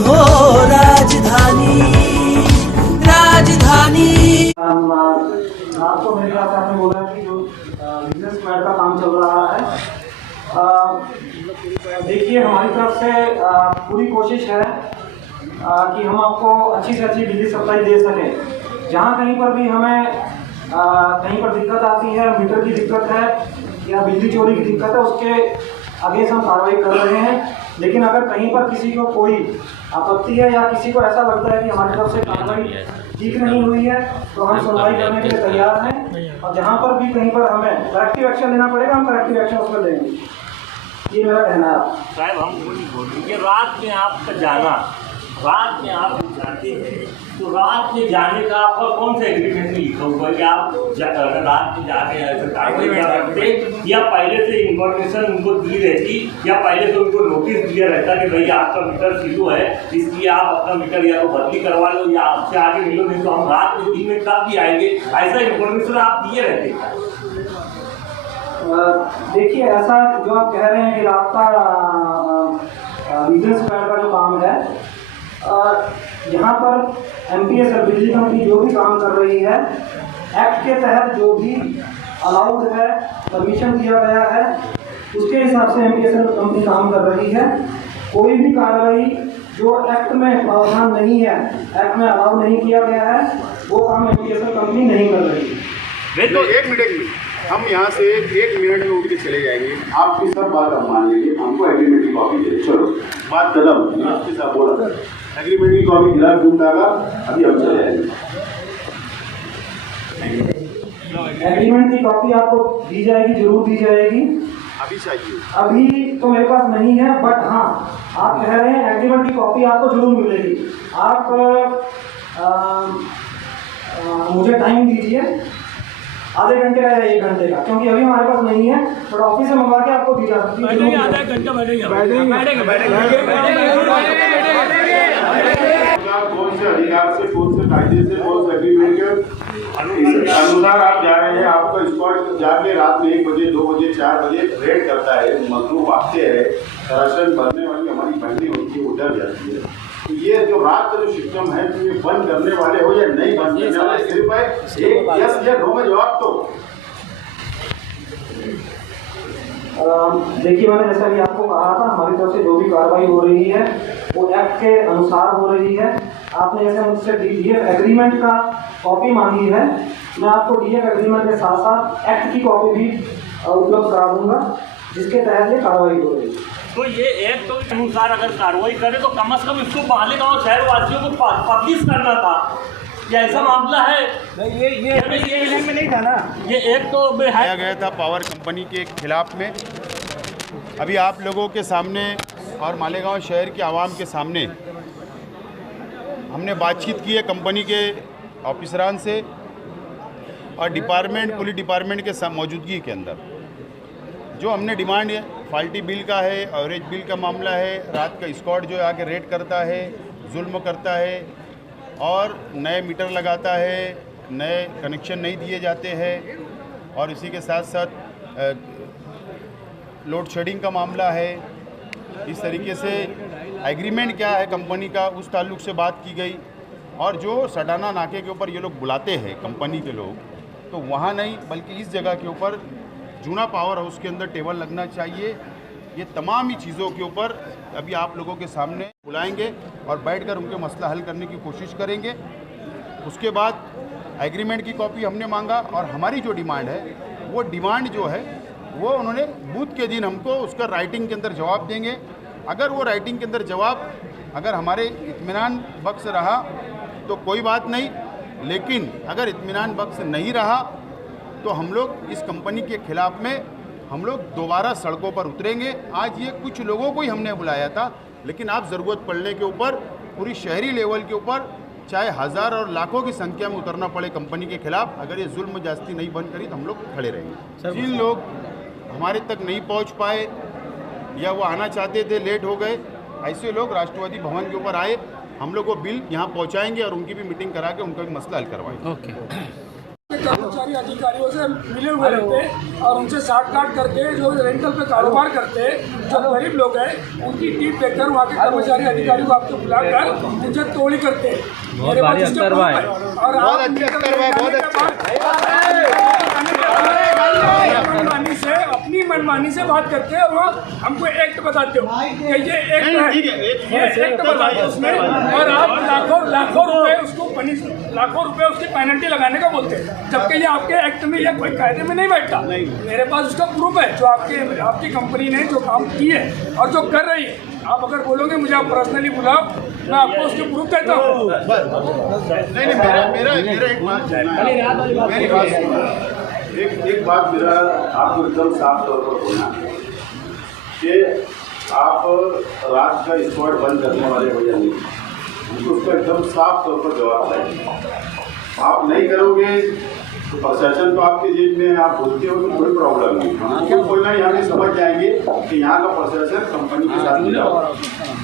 हो राजधानी राजधानी। आपको मेरे ख्याल से आपने बोला कि जो बिजनेस प्लान का काम चल रहा है, देखिए हमारी तरफ से पूरी कोशिश है कि हम आपको अच्छी से अच्छी बिजली सप्लाई दे सकें। जहाँ कहीं पर भी हमें कहीं पर दिक्कत आती है, मीटर की दिक्कत है या बिजली चोरी की दिक्कत है, उसके अगेंस्ट हम कार्रवाई कर रहे हैं। लेकिन अगर कहीं पर किसी को कोई आपत्ति है या किसी को ऐसा लगता है कि हमारी तरफ से कार्रवाई ठीक नहीं हुई है, तो हम सुनवाई करने के लिए तैयार हैं। और जहाँ पर भी कहीं पर हमें करेक्टिव एक्शन लेना पड़ेगा, हम करेक्टिव एक्शन उसमें लेंगे। ये मेरा कहना है। साहब हम ये रात में आपका जाना, रात में आप जाते हैं तो रात में जाने का आपका कौन सा एग्रीमेंट में लिखा हुआ है कि आप रात में जाके ऐसे कार्रवाई करते, या पहले से इंफॉर्मेशन उनको दी रहती, या पहले से उनको नोटिस दिया रहता कि भाई आपका मीटर सीधो है, इसलिए आप अपना मीटर या तो बदली करवा लो या आपसे आगे मिलो, नहीं तो हम रात में दिन में कब भी आएंगे, ऐसा इंफॉर्मेशन आप दिए रहते। देखिए ऐसा जो आप कह रहे हैं कि आपका बिजनेस प्लान का जो काम है, यहाँ पर MPS बिजली कंपनी जो भी काम कर रही है, एक्ट के तहत जो भी अलाउड है, परमिशन दिया गया है, उसके हिसाब से MPS कंपनी काम कर रही है। कोई भी कार्रवाई जो एक्ट में प्रावधान नहीं है, एक्ट में अलाउ नहीं किया गया है, वो काम MPS कंपनी नहीं कर रही है। तो एक मिनट हम यहाँ से 1 मिनट में उठ के चले जाएंगे। आपकी सब बात हम मान लेंगे, हमको एग्रीमेंट की कॉपी दे, चलो बात खत्म। आपके साथ बोला एग्रीमेंट की कॉपी दिला दूंगा, अभी हम चले जाएंगे। एग्रीमेंट की कॉपी आपको दी जाएगी, जरूर दी जाएगी। अभी चाहिए? अभी तो मेरे पास नहीं है, बट हाँ आप कह रहे हैं एग्रीमेंट की कॉपी आपको जरूर मिलेगी। आप मुझे टाइम दीजिए, आधे घंटे का या 1 घंटे का, क्योंकि अभी हमारे पास नहीं है, थोड़ा ऑफिस से मंगवा के आपको दी जा सकती है। आधा घंटा बैठेंगे। कौन से अधिकार से, कौन से कायदे से, कौन से एग्रीमेंट के अनुसार आप जा रहे हैं? आपका स्पॉट जाके रात में 1 बजे, 2 बजे, 4 बजे रेड करता है, मजदूर आते हैं, राशन भरने वाली हमारी बहनें होती है, उधर जाती है। तो ये जो रात का जो सिस्टम है, तो ये बंद करने वाले हो या नहीं बंद करने वाले, सिर्फ है एक यस या नो में जवाब दो। देखिए मैंने जैसा कि आपको कहा था, हमारी तरफ से जो भी कार्रवाई हो रही है वो एक्ट के अनुसार हो रही है। आपने जैसे मुझसे DF एग्रीमेंट का कॉपी मांगी है, मैं आपको DF एग्रीमेंट के साथ साथ एक्ट की कॉपी भी उपलब्ध करा दूंगा, जिसके तहत ये कार्रवाई हो रही है। तो ये एक्ट के अनुसार अगर कार्रवाई करें तो कम से कम इसको मालेगांव शहर वासियों को पब्लिश करना था। ये ऐसा मामला है ये में नहीं था ना, ये एक तो आया गया था पावर कंपनी के खिलाफ में। अभी आप लोगों के सामने और मालेगांव शहर के आवाम के सामने हमने बातचीत की है कंपनी के ऑफिसरान से और पुलिस डिपार्टमेंट के मौजूदगी के अंदर। जो हमने डिमांड है, फॉल्टी बिल का है, एवरेज बिल का मामला है, रात का स्क्वाड जो आके रेड करता है, जुल्म करता है और नए मीटर लगाता है, नए कनेक्शन नहीं दिए जाते हैं, और इसी के साथ साथ लोड शेडिंग का मामला है। इस तरीके से एग्रीमेंट क्या है कंपनी का, उस ताल्लुक से बात की गई। और जो सडाना नाके के ऊपर ये लोग बुलाते हैं कंपनी के लोग, तो वहाँ नहीं बल्कि इस जगह के ऊपर जूना पावर हाउस के अंदर टेबल लगना चाहिए। ये तमाम ही चीज़ों के ऊपर अभी आप लोगों के सामने बुलाएंगे और बैठकर उनके मसला हल करने की कोशिश करेंगे। उसके बाद एग्रीमेंट की कॉपी हमने मांगा और हमारी जो डिमांड है, वो डिमांड जो है वो उन्होंने बूथ के दिन हमको उसका राइटिंग के अंदर जवाब देंगे। अगर वो राइटिंग के अंदर जवाब अगर हमारे इत्मीनान बख्श रहा तो कोई बात नहीं, लेकिन अगर इत्मीनान बख्श नहीं रहा तो हम लोग इस कंपनी के खिलाफ में हम लोग दोबारा सड़कों पर उतरेंगे। आज ये कुछ लोगों को ही हमने बुलाया था, लेकिन आप ज़रूरत पड़ने के ऊपर पूरी शहरी लेवल के ऊपर चाहे हज़ार और लाखों की संख्या में उतरना पड़े कंपनी के खिलाफ, अगर ये जुल्म जास्ती नहीं बंद करी तो हम लोग खड़े रहेंगे। जिन लोग हमारे तक नहीं पहुंच पाए या वो आना चाहते थे, लेट हो गए, ऐसे लोग राष्ट्रवादी भवन के ऊपर आए, हम लोग वो बिल यहाँ पहुँचाएँगे और उनकी भी मीटिंग करा के उनका भी मसला हल करवाएंगे। कर्मचारी अधिकारियों से मिले हुए रहते और उनसे साठ काट करके जो रेंटल पे कारोबार करते जो गरीब लोग हैं उनकी टीम देखकर वहाँ के कर्मचारी अधिकारी को आपको बुलाकर उनसे तोड़ी करते मेरे पास इसके proof है। और आप मनमानी से अपनी मनमानी से बात करते हैं और हमको एक्ट बताते हो कि ये एक्ट है, ये एक्ट बताते हो उसमें और आप लाखों रुपए उसकी पेनल्टी लगाने का बोलते हैं, जबकि ये आपके एक्ट में या कोई कायदे में नहीं बैठता। मेरे पास उसका प्रूफ है जो आपकी कंपनी ने जो काम की है और जो कर रही है। आप अगर बोलोगे मुझे आप पर्सनली बुलाओ, मैं आपको उसके प्रूफ देता हूँ। नहीं मेरा एक बात मेरा आपको एकदम साफ तौर पर बोलना है कि आप रात का स्क्वाड बंद करने वाले हो या नहीं, हमको उसका एकदम साफ तौर पर जवाब चाहिए। आप नहीं करोगे तो प्रशासन तो आपके जेब में, आप बोलते हो तो कोई प्रॉब्लम नहीं, हमको बोलना ही हमें समझ जाएंगे कि यहाँ का प्रशासन कंपनी के साथ मिला हुआ,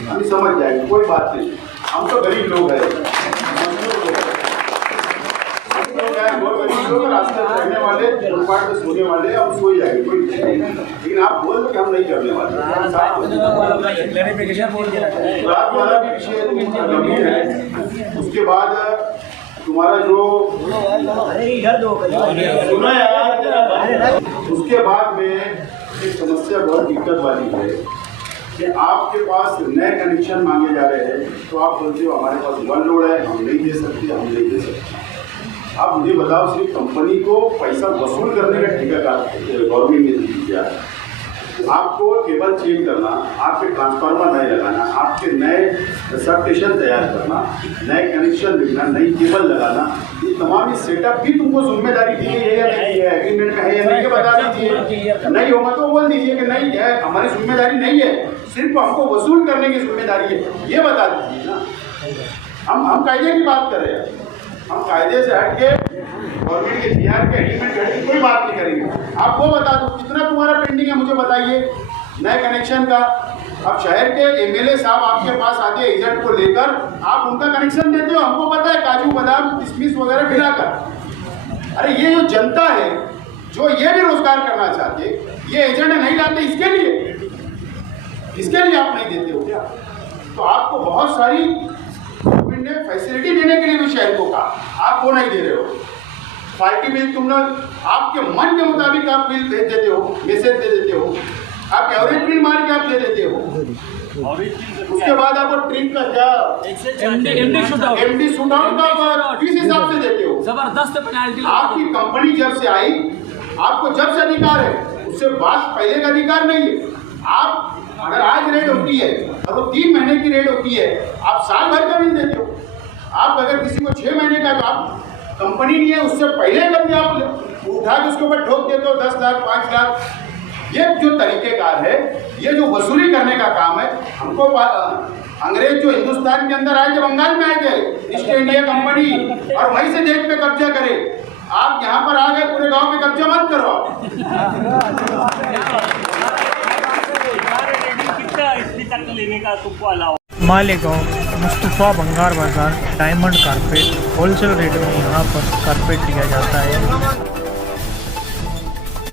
हम समझ जाएंगे, कोई बात नहीं। हम तो गरीब लोग हैं, रास्ते चढ़ने वाले, फुटपाथ पे सोने वाले, हम सो जाएंगे, कोई नहीं। लेकिन आप बोल दो कि हम नहीं करने वाले। रात वाला भी विषय गंभीर है। उसके बाद तुम्हारा जो सुना यार, उसके बाद में एक समस्या बहुत दिक्कत वाली है कि आपके पास नए कनेक्शन मांगे जा रहे हैं, तो आप बोलते हो हमारे पास ओवरलोड है, हम नहीं दे सकते। आप मुझे बताओ, सिर्फ कंपनी को पैसा वसूल करने का ठेका गवर्नमेंट ने दिया, आपको केबल चेंज करना, आपके ट्रांसफार्मर नए लगाना, आपके नए सब स्टेशन तैयार करना, नए कनेक्शन देना, नई केबल लगाना, ये तमाम सेटअप भी तुमको जिम्मेदारी दी है या नहीं है, एग्रीमेंट में है या नहीं, बता दीजिए। नहीं होगा तो बोल दीजिए कि नहीं है, हमारी जिम्मेदारी नहीं है, सिर्फ हमको वसूल करने की जिम्मेदारी है, ये बता दीजिए ना। हम कायदे की बात कर रहे हैं, हम कायदे से हट के गवर्नमेंट के जीआर के एग्रीमेंट करके कोई बात नहीं करेंगे। आप वो बता दो कितना तुम्हारा पेंडिंग है, मुझे बताइए नए कनेक्शन का। अब शहर के एमएलए साहब आपके पास आते हैं एजेंट को लेकर, आप उनका कनेक्शन देते हो, हमको पता है, काजू बादाम किशमिश वगैरह खिलाकर। अरे ये जो जनता है जो ये भी रोजगार करना चाहते, ये एजेंट नहीं लाते, इसके लिए आप नहीं देते हो क्या? तो आपको बहुत सारी फैसिलिटी देने के लिए भी शहर को कहा, आप वो नहीं दे रहे हो। पार्टी बिल तुमने आपके मन के मुताबिक आप बिल भेज देते हो, मैसेज दे देते हो, आप एवरेज बिल मार के आप दे देते हो। उसके बाद आपको ट्रिप का क्या एमडी शूट आउट का किस हिसाब से देते हो? जबरदस्त पेनल्टी। आपकी कंपनी जब से आई, आपको जब से अधिकार है, उससे बात पहले का अधिकार नहीं है। आप अगर आज रेट होती है और वो 3 महीने की रेट होती है, आप साल भर का बिल देते हो। आप अगर किसी को 6 महीने का काम कंपनी नहीं है, उससे पहले का भी आप उठा के उसके ऊपर ठोक देते हो 10 लाख 5 लाख। ये जो तरीकेकार है, ये जो वसूली करने का काम है, हमको अंग्रेज जो हिंदुस्तान के अंदर आए थे, बंगाल में आए थे, ईस्ट इंडिया कंपनी, और वहीं से देश पे कब्जा करे। आप यहाँ पर आ गए, पूरे गांव में कब्जा मत करो। लेने का तुमको अलावा मालेगांव मुस्तफ़ा बंगार बाज़ार डायमंड कारपेट होलसेल रेट में यहाँ पर कारपेट दिया जाता है।